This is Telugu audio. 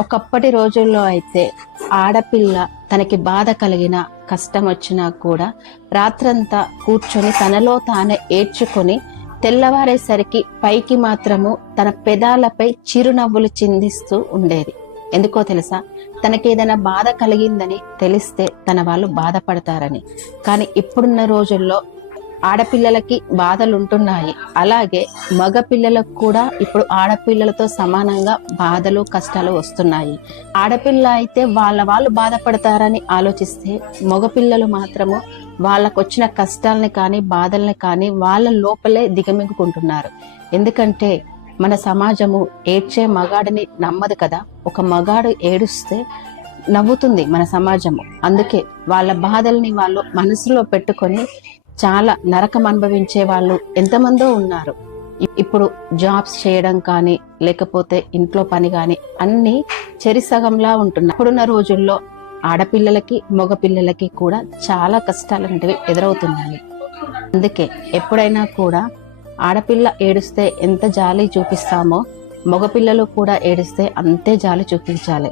ఒకప్పటి రోజుల్లో అయితే ఆడపిల్ల తనకి బాధ కలిగిన కష్టం వచ్చినా కూడా రాత్రంతా కూర్చొని తనలో తానే ఏడ్చుకొని తెల్లవారేసరికి పైకి మాత్రము తన పెదాలపై చిరునవ్వులు చిందిస్తూ ఉండేది. ఎందుకో తెలుసా? తనకేదైనా బాధ కలిగిందని తెలిస్తే తన వాళ్ళు బాధపడతారని. కానీ ఇప్పుడున్న రోజుల్లో ఆడపిల్లలకి బాధలు ఉంటున్నాయి, అలాగే మగ పిల్లలకు కూడా ఇప్పుడు ఆడపిల్లలతో సమానంగా బాధలు కష్టాలు వస్తున్నాయి. ఆడపిల్ల అయితే వాళ్ళు బాధపడతారని ఆలోచిస్తే మగపిల్లలు మాత్రము వాళ్ళకొచ్చిన కష్టాలని కానీ బాధల్ని కానీ వాళ్ళ లోపలే దిగమింగుకుంటున్నారు. ఎందుకంటే మన సమాజము ఏడ్చే మగాడిని నమ్మదు కదా. ఒక మగాడు ఏడుస్తే నవ్వుతుంది మన సమాజము. అందుకే వాళ్ళ బాధల్ని వాళ్ళు మనసులో పెట్టుకొని చాలా నరకం అనుభవించే వాళ్ళు ఎంతమందో ఉన్నారు. ఇప్పుడు జాబ్స్ చేయడం కానీ లేకపోతే ఇంట్లో పని కానీ అన్ని చెరిసగంలా ఉంటున్నాయి. ఇప్పుడున్న రోజుల్లో ఆడపిల్లలకి మగ పిల్లలకి కూడా చాలా కష్టాలు అనేవి ఎదురవుతున్నాయి. అందుకే ఎప్పుడైనా కూడా ఆడపిల్ల ఏడుస్తే ఎంత జాలి చూపిస్తామో మగపిల్లలు కూడా ఏడిస్తే అంతే జాలి చూపించాలి.